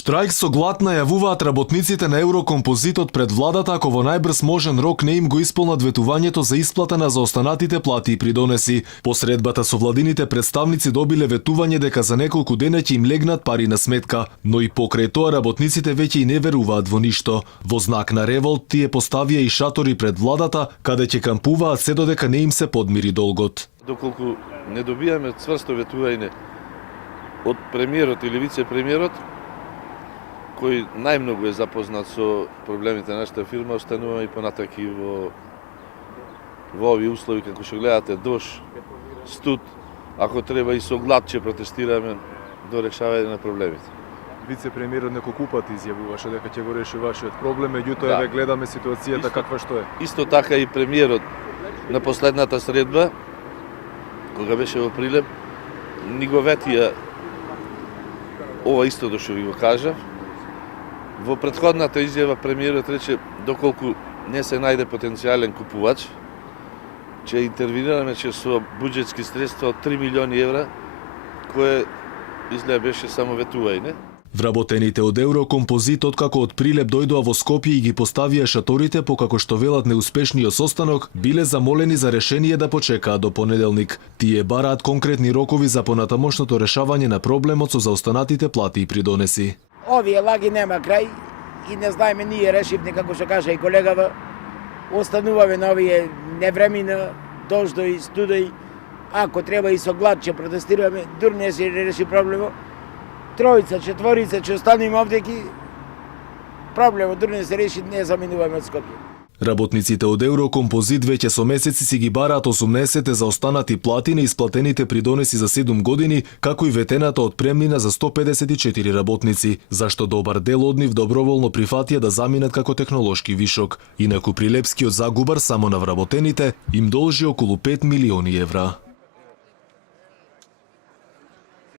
Штрајк со глад најавуваат работниците на Еврокомпозитот пред владата ако во најбрз можен рок не им го исполнат ветувањето за исплата на заостанатите плати и придонеси. По средбата со владините представници добиле ветување дека за неколку дена ќе им легнат пари на сметка, но и покрај тоа работниците веќе и не веруваат во ништо. Во знак на револт тие поставија и шатори пред владата каде ќе кампуваат се додека не им се подмири долгот. Доколку не добијаме цврсто ветување од премиерот или вице-премиерот, кој најмногу е запознат со проблемите на нашата фирма, остануваме и понатаки во овие услови, како што гледате, дош, студ, ако треба и со глад ќе протестираме до решавање на проблемите. Вице-премиерот неколку пати изјавуваше дека ќе го реши вашиот проблем, меѓутоа гледаме ситуацијата каква што е. Исто така и премиерот на последната средба, кога беше во Прилеп, ни го ветија ова исто до што ви го кажав. Во претходната изјава премиерот рече доколку не се најде потенцијален купувач, ќе интервенираме со буџетски средства од 3 милиони евра, кое изгледа беше само ветување. Вработените од Еврокомпозит откако од Прилеп дојдоа во Скопје и ги поставија шаторите покако што велат неуспешниот состанок, биле замолени за решение да почекаат до понеделник. Тие бараат конкретни рокови за понатамошното решавање на проблемот со заостанатите плати и придонеси. Овие лаги нема крај и не знаеме ние решивме, како што кажа и колегава, остануваме на овие невремина, дождој, студој, ако треба и со глад ќе протестираме, дур не се реши проблемот. Тројца, четворица ќе останеме овдеки, проблемот дур не се реши, не заминуваме од Скопје. Работниците од Еврокомпозит веќе со месеци си ги бараат 18 заостанати плати на исплатените придонеси за 7 години, како и ветената отпремнина за 154 работници, зашто добар дел од нив доброволно прифатија да заминат како технолошки вишок. Инаку Прилепскиот загубар само на вработените им должи околу 5 милиони евра.